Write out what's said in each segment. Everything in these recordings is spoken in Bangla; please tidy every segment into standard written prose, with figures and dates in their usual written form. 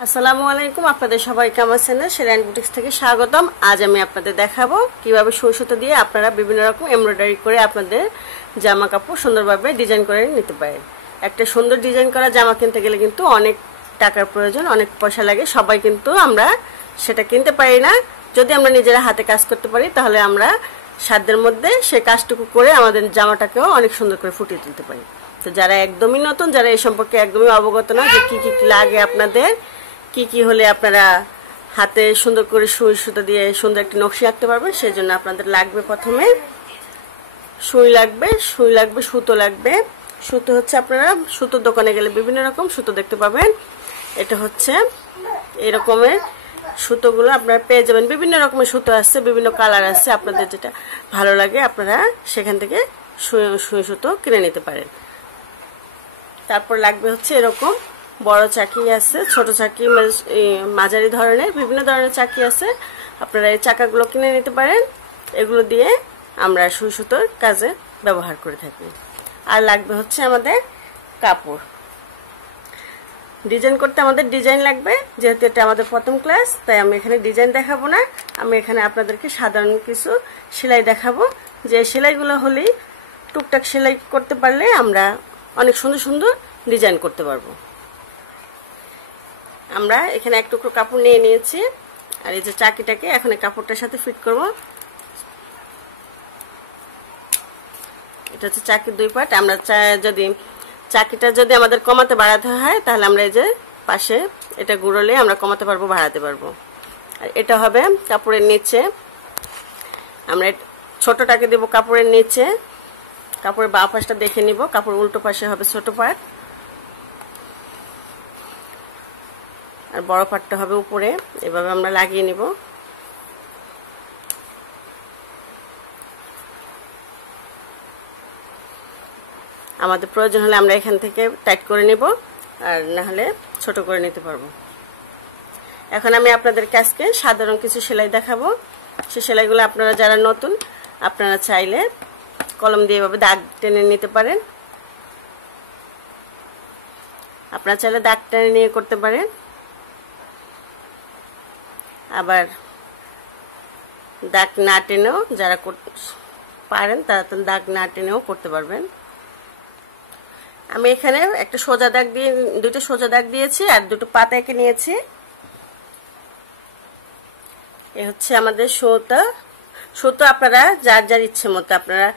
আসসালামু আলাইকুম, আপনাদের সবাইকে আমার চ্যানেল সেলাই বুটিক্স থেকে স্বাগতম। আজ আমি আপনাদের দেখাবো কিভাবে সুই সুতো দিয়ে আপনারা বিভিন্ন রকম এমব্রয়ডারি করে আপনাদের জামা কাপড় সুন্দরভাবে ডিজাইন করে নিতে পারেন। একটা সুন্দর ডিজাইন করা জামা কিনতে গেলে কিন্তু অনেক টাকার প্রয়োজন, অনেক পয়সা লাগে। সবাই কিন্তু আমরা সেটা কিনতে পারি না। যদি আমরা নিজেরা হাতে কাজ করতে পারি তাহলে আমরা সাধ্যের মধ্যে সেই কাজটুকু করে আমাদের জামাটাকেও অনেক সুন্দর করে ফুটিয়ে তুলতে পারি। তো যারা একদমই নতুন, যারা এই সম্পর্কে একদমই অবগত না যে কি কি লাগে, আপনাদের কি কি হলে আপনারা হাতে সুন্দর করে সুই সুতো দিয়ে সুন্দর একটা নকশি আঁকতে পারবেন, সেই জন্য আপনাদের লাগবে প্রথমে সুই লাগবে, সুতো লাগবে। সুতো হচ্ছে আপনারা সুতোর দোকানে গেলে বিভিন্ন রকম সুতো দেখতে পাবেন। এটা হচ্ছে এরকমের সুতোগুলো আপনারা পেয়ে যাবেন। বিভিন্ন রকমের সুতো আছে, বিভিন্ন কালার আছে, আপনাদের যেটা ভালো লাগে আপনারা সেখান থেকে সুই সুতো কিনে নিতে পারেন। তারপর লাগবে হচ্ছে এরকম বড় চাকি আছে, ছোট চাকি, মাঝারি ধরনের বিভিন্ন ধরনের চাকি আছে। আপনারা এই চাকাগুলো কিনে নিতে পারেন। এগুলো দিয়ে আমরা সুই সুতোর কাজে ব্যবহার করে থাকি। আর লাগবে হচ্ছে আমাদের কাপড়। ডিজাইন করতে আমাদের ডিজাইন লাগবে, যেহেতু এটা আমাদের প্রথম ক্লাস তাই আমি এখানে ডিজাইন দেখাবো না। আমি এখানে আপনাদেরকে সাধারণ কিছু সেলাই দেখাবো, যে সেলাইগুলো হলেই টুকটাক সেলাই করতে পারলে আমরা অনেক সুন্দর সুন্দর ডিজাইন করতে পারবো। আমরা এখানে এক টুকরো কাপড় নিয়ে নিয়েছি, আর এই যে চাকিটাকে এখন এই কাপড়টার সাথে ফিট করব। এটা হচ্ছে চাকির দুই পাট। আমরা চাকিটা যদি আমাদের কমাতে বাড়াতে হয় তাহলে আমরা এই যে পাশে এটা গুঁড়োলে আমরা কমাতে পারবো, বাড়াতে পারবো। আর এটা হবে কাপড়ের নিচে। আমরা ছোটটাকে দেব কাপড়ের নিচে, কাপড়ের বাঁ পাশটা দেখে নিব, কাপড় উল্টো পাশে হবে ছোট পাট, আর বড় পাটটা হবে উপরে। এভাবে আমরা লাগিয়ে নিব। আমাদের প্রয়োজন হলে আমরা এখান থেকে টাইট করে নেব, আর না হলে ছোট করে নিতে পারবো। এখন আমি আপনাদেরকে আজকে সাধারণ কিছু সেলাই দেখাবো। সেই সেলাইগুলো আপনারা যারা নতুন, আপনারা চাইলে কলম দিয়ে এভাবে দাগ টেনে নিতে পারেন। আপনারা চাইলে দাগ টেনে নিয়ে করতে পারেন, আবার দাগ না টেনেও যারা পারেন তারা তো দাগ না টেনেও করতে পারবেন। আমি এখানে একটা সোজা দাগ দিয়ে, দুটো সোজা দাগ দিয়েছি আর দুটো পাতা এঁকে নিয়েছি। এ হচ্ছে আমাদের সুতো আপনারা যার যার ইচ্ছে মতো আপনারা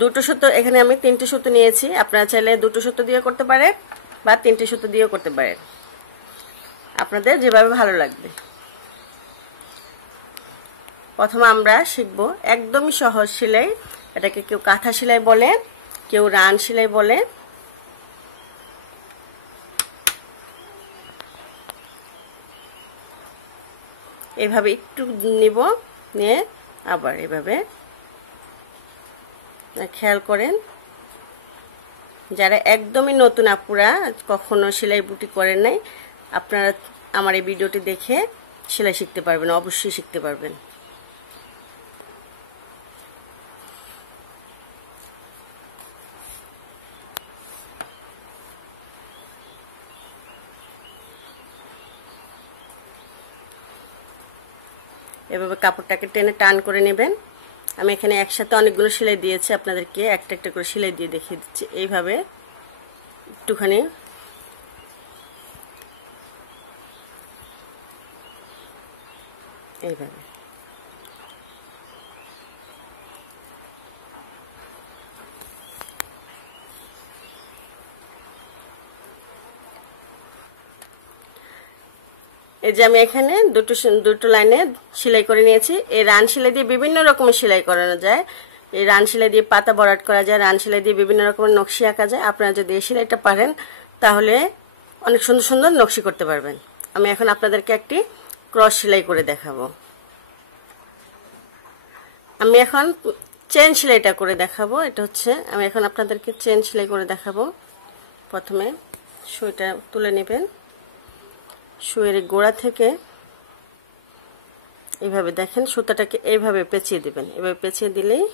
দুটো সুতো, এখানে আমি 3টে সুতো নিয়েছি। আপনারা চাইলে দুটো সুতো দিয়ে করতে পারেন বা 3টে সুতো দিয়েও করতে পারেন, আপনাদের যেভাবে ভালো লাগবে। প্রথমে আমরা শিখবো একদমই সহজ সেলাই। এটাকে কেউ কাঁথা সেলাই বলে, কেউ রান সেলাই বলে। এইভাবে একটু নিব, নিয়ে আবার এভাবে খেয়াল করেন। যারা একদমই নতুন আপুরা, কখনো সেলাই বুটি করেন নাই, আপনারা আমার এই ভিডিওটি দেখে সেলাই শিখতে পারবেন, অবশ্যই শিখতে পারবেন। এভাবে কাপড়টাকে টেনে টান করে নেবেন। আমি এখানে একসাথে অনেকগুলো সেলাই দিয়েছি, আপনাদেরকে একটা একটা করে সেলাই দিয়ে দেখিয়ে দিচ্ছি। এইভাবে একটুখানি এইভাবে এই যে আমি এখানে দুটো লাইনে সেলাই করে নিয়েছি। এই রান সেলাই দিয়ে বিভিন্ন রকমের সেলাই করানো যায়। এই রান সেলাই দিয়ে পাতা বরাট করা যায়, রান সেলাই দিয়ে বিভিন্ন রকমের নকশি আঁকা যায়। আপনারা যদি এই সেলাইটা পারেন তাহলে অনেক সুন্দর সুন্দর নকশি করতে পারবেন। আমি এখন আপনাদেরকে একটি ক্রস সেলাই করে দেখাবো। আমি এখন চেন সেলাইটা করে দেখাবো। এটা হচ্ছে আমি এখন আপনাদেরকে চেন সেলাই করে দেখাবো। প্রথমে সুইটা তুলে নেবেন, সুইয়ের গোড়া থেকে এইভাবে দেখেন সুতাটাকে এইভাবে পেঁচিয়ে দিবেন। এভাবে পেঁচিয়ে দিলেই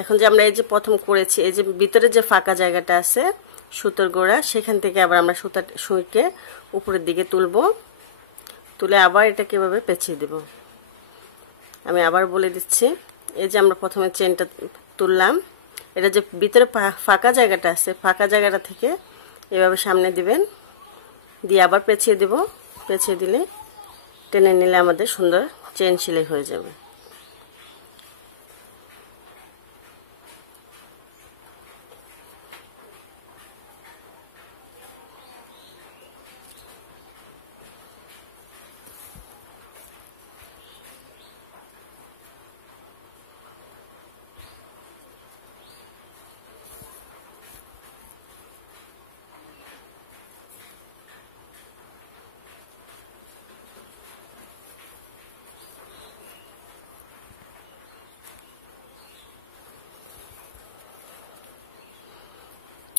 এখন যে আমরা এই যে প্রথম করেছি, এই যে ভিতরে যে ফাঁকা জায়গাটা আছে সুতোর গোড়া, সেখান থেকে আবার আমরা সুইকে উপরের দিকে তুলব, তুলে আবার এটা কিভাবে পেঁচিয়ে দেব আমি আবার বলে দিচ্ছি। এই যে আমরা প্রথমে চেনটা তুললাম, এটা যে ভিতরে ফাঁকা জায়গাটা আছে, ফাঁকা জায়গাটা থেকে এভাবে সামনে দিবেন, দিয়ে আবার পেঁচিয়ে দেব। পেঁচিয়ে দিলে টেনে নিলে আমাদের সুন্দর চেন সেলাই হয়ে যাবে।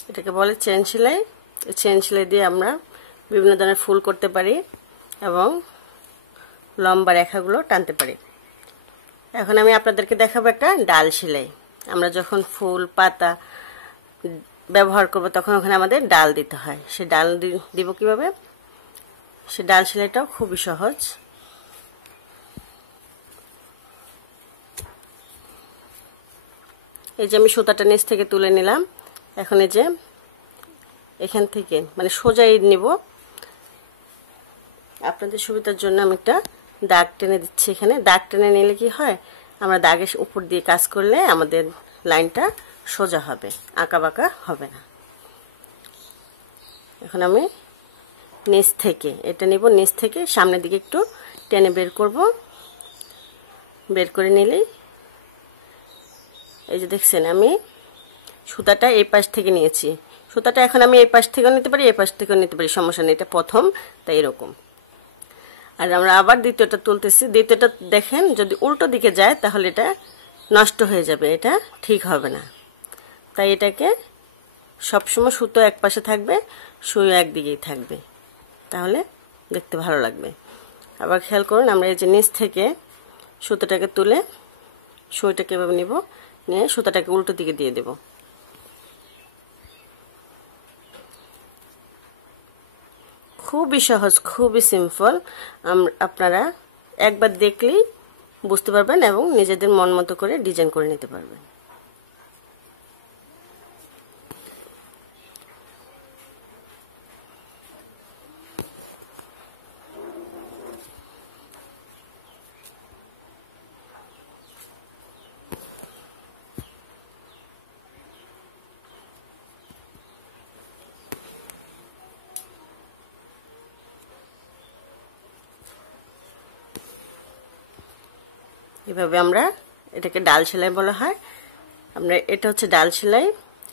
এটাকে বলে চেন সেলাই। চেন সেলাই দিয়ে আমরা বিভিন্ন ধরনের ফুল করতে পারি এবং লম্বা রেখাগুলো টানতে পারি। এখন আমি আপনাদেরকে দেখাবো একটা ডাল সেলাই। আমরা যখন ফুল পাতা ব্যবহার করব তখন ওখানে আমাদের ডাল দিতে হয়। সে ডাল দিব কিভাবে, সে ডাল সেলাইটাও খুবই সহজ। এই যে আমি সুতাটা নিচ থেকে তুলে নিলাম, এখন এই যে এখান থেকে মানে সোজাই নিব। আপনাদের সুবিধার জন্য আমি একটা দাগ টেনে দিচ্ছি। এখানে দাগ টেনে নিলে কি হয়, আমরা দাগের উপর দিয়ে কাজ করলে আমাদের লাইনটা সোজা হবে, আঁকা বাঁকা হবে না। এখন আমি নিচ থেকে এটা নিব, নিচ থেকে সামনের দিকে একটু টেনে বের করব। বের করে নিলেই এই যে দেখছেন আমি সুতাটা এই পাশ থেকে নিয়েছি। সুতাটা এখন আমি এই পাশ থেকেও নিতে পারি, এই পাশ থেকেও নিতে পারি, সমস্যা নেই। এটা প্রথম, তাই এরকম। আর আমরা আবার দ্বিতীয়টা তুলতেছি। দ্বিতীয়টা দেখেন যদি উল্টো দিকে যায় তাহলে এটা নষ্ট হয়ে যাবে, এটা ঠিক হবে না। তাই এটাকে সবসময় সুতো এক পাশে থাকবে, সুই একদিকেই থাকবে, তাহলে দেখতে ভালো লাগবে। আবার খেয়াল করুন, আমরা এই যে নিচ থেকে সুতোটাকে তুলে সুইটাকে এভাবে নিব, নিয়ে সুতাটাকে উল্টো দিকে দিয়ে দেব। খুবই সহজ, খুবই সিম্পল। আপনারা একবার দেখলেই বুঝতে পারবেন এবং নিজেদের মন মতো করে ডিজাইন করে নিতে পারবেন। এভাবে আমরা এটাকে ডাল সেলাই বলা হয়। আমরা এটা হচ্ছে ডাল সেলাই,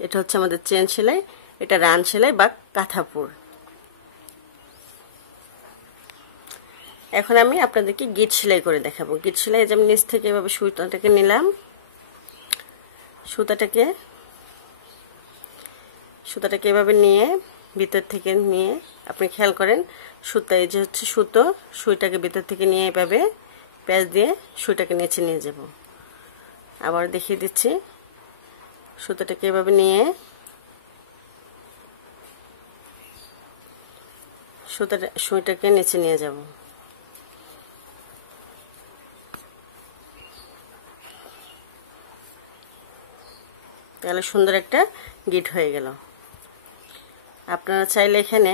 এটা হচ্ছে আমাদের চেন সেলাই, এটা রান সেলাই বা কাঁথাপুর। এখন আমি আপনাদেরকে গিট সেলাই করে দেখাবো। গিট সেলাই যে আমি নিচ থেকে এভাবে সুতাটাকে নিলাম, সুতাটাকে এভাবে নিয়ে ভিতর থেকে নিয়ে আপনি খেয়াল করেন সুতা, এই যে হচ্ছে সুতো, সুইটাকে ভিতর থেকে নিয়ে এভাবে প্যাচ দিয়ে সুইটাকে নিচে নিয়ে যাব। আবার দেখিয়ে দিচ্ছি, সুতোটাকে এভাবে নিয়ে সুইটাকে নিচে নিয়ে যাব। তাহলে সুন্দর একটা গিট হয়ে গেল। আপনারা চাইলে এখানে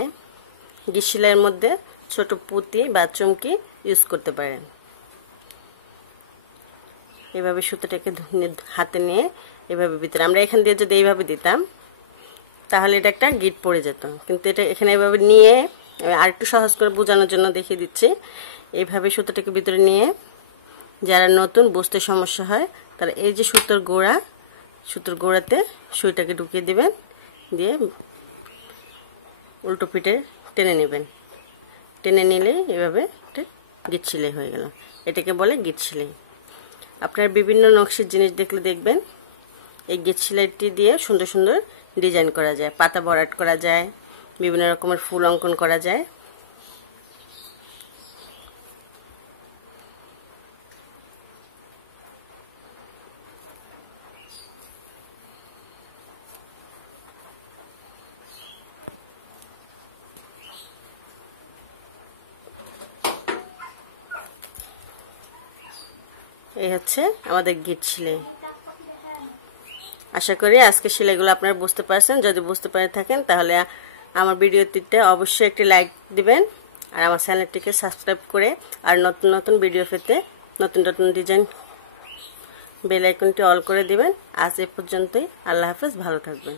গিট সেলাইয়ের মধ্যে ছোট পুঁতি বা চুমকি ইউজ করতে পারেন। এভাবে সুতোটাকে হাতে নিয়ে এভাবে ভিতরে, আমরা এখান দিয়ে যদি এইভাবে দিতাম তাহলে এটা একটা গিট পড়ে যেত, কিন্তু এটা এখানে এভাবে নিয়ে আর একটু সহজ করে বোঝানোর জন্য দেখিয়ে দিচ্ছি। এইভাবে সুতোটাকে ভিতরে নিয়ে যারা নতুন বুঝতে সমস্যা হয় তারা এই যে সুতোর গোড়াতে সুইটাকে ঢুকিয়ে দিবেন, দিয়ে উল্টো পিঠে টেনে নেবেন। টেনে নিলে এভাবে একটা গিট সেলাই হয়ে গেল। এটাকে বলে গিট সেলাই। আপনারা বিভিন্ন নকশির জিনিস দেখলে দেখবেন এই গিট সেলাইটি দিয়ে সুন্দর সুন্দর ডিজাইন করা যায়, পাতা ভরাট করা যায়, বিভিন্ন রকমের ফুল অঙ্কন করা যায়। এই হচ্ছে আমাদের গিট সেলাই। আশা করি আজকে সেলাইগুলো আপনারা বুঝতে পারছেন। যদি বুঝতে পেরে থাকেন তাহলে আমার ভিডিওটিতে অবশ্যই একটি লাইক দিবেন আর আমার চ্যানেলটিকে সাবস্ক্রাইব করে আর নতুন নতুন ভিডিও পেতে নতুন নতুন ডিজাইন বেল আইকনটি অল করে দিবেন। আজ এ পর্যন্তই। আল্লাহ হাফেজ, ভালো থাকবেন।